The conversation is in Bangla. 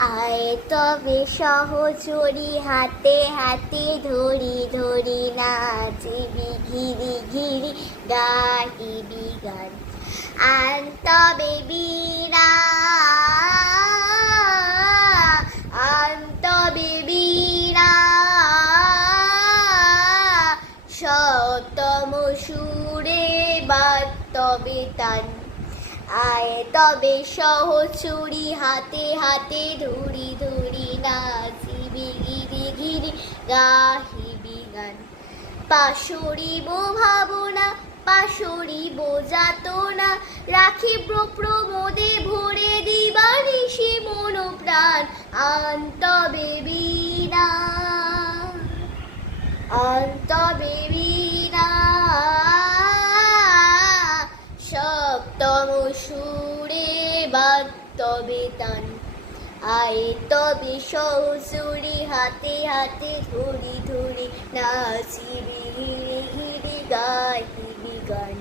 আয় তবে সহচরি হাতে হাতে ধরি ধরি নাচিবি ঘিরি ঘিরি গাহিবি গান। আন তবে বীণা আন তবে বীণা সপ্তম সুরে বাদ তবে তান। আয় তবে সহচরি হাতে হাতে ধরি ধরি নাচিবি গিরি গিরি গাহিবি গান। পাশরিব ভাবনা পাশরিব যাতনা রাখিব প্রমোদে ভরে দিবানিশি মন প্রাণ। আন তবে বীণা আন তবে বীণা সপ্তম সুরে বাদ তবে তান। আয় তবে সহচরি হাতে হাতে ধরি ধরি নাচিবি হিরি হিরি গাহিবি গান।